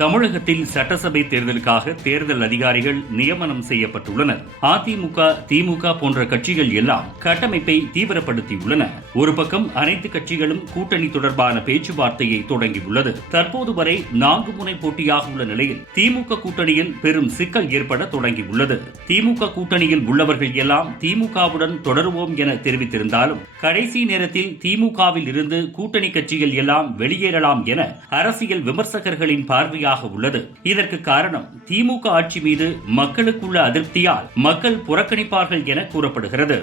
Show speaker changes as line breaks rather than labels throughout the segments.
தமிழகத்தில் சட்டசபை தேர்தலுக்காக தேர்தல் அதிகாரிகள் நியமனம் செய்யப்பட்டுள்ளனர். அதிமுக திமுக போன்ற கட்சிகள் எல்லாம் கட்டமைப்பை தீவிரப்படுத்தியுள்ளன. ஒரு பக்கம் அனைத்து கட்சிகளும் கூட்டணி தொடர்பான பேச்சுவார்த்தையை தொடங்கியுள்ளது. தற்போது வரை நான்கு முனை போட்டியாக உள்ள நிலையில் திமுக கூட்டணியில் பெரும் சிக்கல் ஏற்பட தொடங்கியுள்ளது. திமுக கூட்டணியில் உள்ளவர்கள் எல்லாம் திமுகவுடன் தொடருவோம் என தெரிவித்திருந்தாலும் கடைசி நேரத்தில் திமுகவில் இருந்து கூட்டணி கட்சிகள் எல்லாம் வெளியேறலாம் என அரசியல் விமர்சகர்களின் பார்வையாக உள்ளது. இதற்கு காரணம் திமுக ஆட்சி மீது மக்களுக்குள்ள அதிருப்தியால் மக்கள் புறக்கணிப்பார்கள் என கூறப்படுகிறது.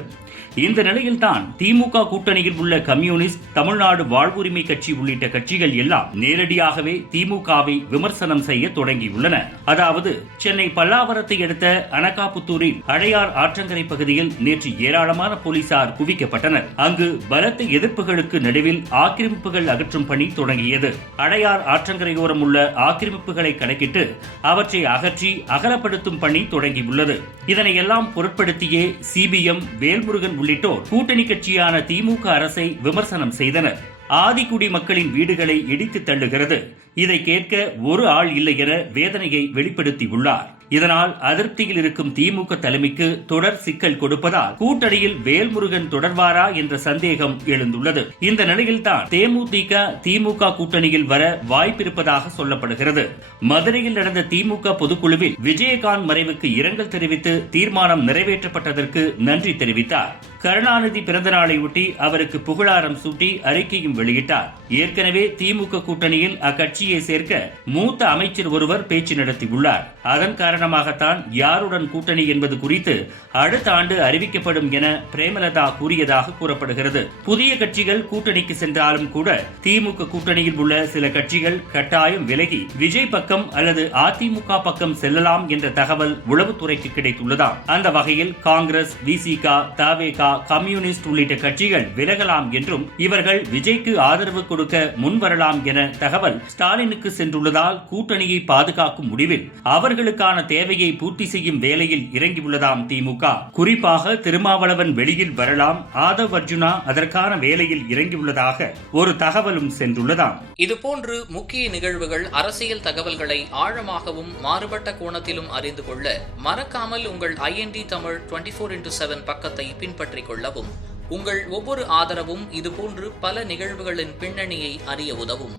இந்த நிலையில்தான் திமுக கூட்டணியில் உள்ள கம்யூனிஸ்ட் தமிழ்நாடு வாழ்வுரிமை கட்சி உள்ளிட்ட கட்சிகள் எல்லாம் நேரடியாகவே திமுகவை விமர்சனம் செய்ய தொடங்கியுள்ளன. அதாவது சென்னை பல்லாவரத்தை அடுத்த அனகாபுத்தூரில் அடையார் ஆற்றங்கரை பகுதியில் நேற்று ஏராளமான போலீசார் குவிக்கப்பட்டனர். அங்கு பலத்த எதிர்ப்புகளுக்கு நடுவில் ஆக்கிரமிப்புகள் அகற்றும் பணி தொடங்கியது. அடையார் ஆற்றங்கரையோரம் உள்ள ஆக்கிரமிப்புகளை கணக்கிட்டு அவற்றை அகற்றி அகலப்படுத்தும் பணி தொடங்கியுள்ளது. இதனையெல்லாம் பொருட்படுத்தியே சிபிஎம் வேல்முருகன் உள்ளிட்டோர் கூட்டணி கட்சியான திமுக அரசை விமர்சனம் செய்தனர். ஆதிக்குடி மக்களின் வீடுகளை இடித்து தள்ளுகிறது. இதை கேட்க ஒரு ஆள் இல்லை என வேதனையை வெளிப்படுத்தியுள்ளார். இதனால் அதிருப்தியில் இருக்கும் திமுக தலைமைக்கு தொடர் சிக்கல் கொடுப்பதால் கூட்டணியில் வேல்முருகன் தொடர்வாரா என்ற சந்தேகம் எழுந்துள்ளது. இந்த நிலையில்தான் தேமுதிக திமுக கூட்டணியில் வர வாய்ப்பிருப்பதாக சொல்லப்படுகிறது. மதுரையில் நடந்த திமுக பொதுக்குழுவில் விஜயகாந்த் மறைவுக்கு இரங்கல் தெரிவித்து தீர்மானம் நிறைவேற்றப்பட்டதற்கு நன்றி தெரிவித்தார். கருணாநிதி பிறந்த நாளையொட்டி அவருக்கு புகழாரம் சூட்டி அறிக்கையும் வெளியிட்டார். ஏற்கனவே திமுக கூட்டணியில் அக்கட்சியை சேர்க்க மூத்த அமைச்சர் ஒருவர் பேச்சு நடத்தியுள்ளார். அதன் காரணமாகத்தான் யாருடன் கூட்டணி என்பது குறித்து அடுத்த ஆண்டு அறிவிக்கப்படும் என பிரேமலதா கூறியதாக கூறப்படுகிறது. புதிய கட்சிகள் கூட்டணிக்கு சென்றாலும் கூட திமுக கூட்டணியில் உள்ள சில கட்சிகள் கட்டாயம் விலகி விஜய் பக்கம் அல்லது அதிமுக பக்கம் செல்லலாம் என்ற தகவல் உளவுத்துறைக்கு கிடைத்துள்ளதாம். அந்த வகையில் காங்கிரஸ் விசிகா தவேகா கம்யூனிஸ்ட் உள்ளிட்ட கட்சிகள் விலகலாம் என்றும் இவர்கள் விஜய்க்கு ஆதரவு கொடுக்க முன்வரலாம் என தகவல் ஸ்டாலினுக்கு சென்றுள்ளதால் கூட்டணியை பாதுகாக்கும் முடிவில் அவர்களுக்கான தேவையை பூர்த்தி செய்யும் வேலையில் இறங்கியுள்ளதாம் திமுக. குறிப்பாக திருமாவளவன் வெளியில் வரலாம். ஆதவ் அர்ஜுனா அதற்கான வேலையில் இறங்கியுள்ளதாக ஒரு தகவலும் சென்றுள்ளதாம்.
இதுபோன்று முக்கிய நிகழ்வுகள் அரசியல் தகவல்களை ஆழமாகவும் மாறுபட்ட கோணத்திலும் அறிந்து கொள்ள மறக்காமல் உங்கள் IND Tamil twenty four into seven பக்கத்தை பின்பற்றிக் கொள்ளவும் உங்கள் ஒவ்வொரு ஆதரவும் இதுபோன்று பல நிகழ்வுகளின் பின்னணியை அறிய உதவும்.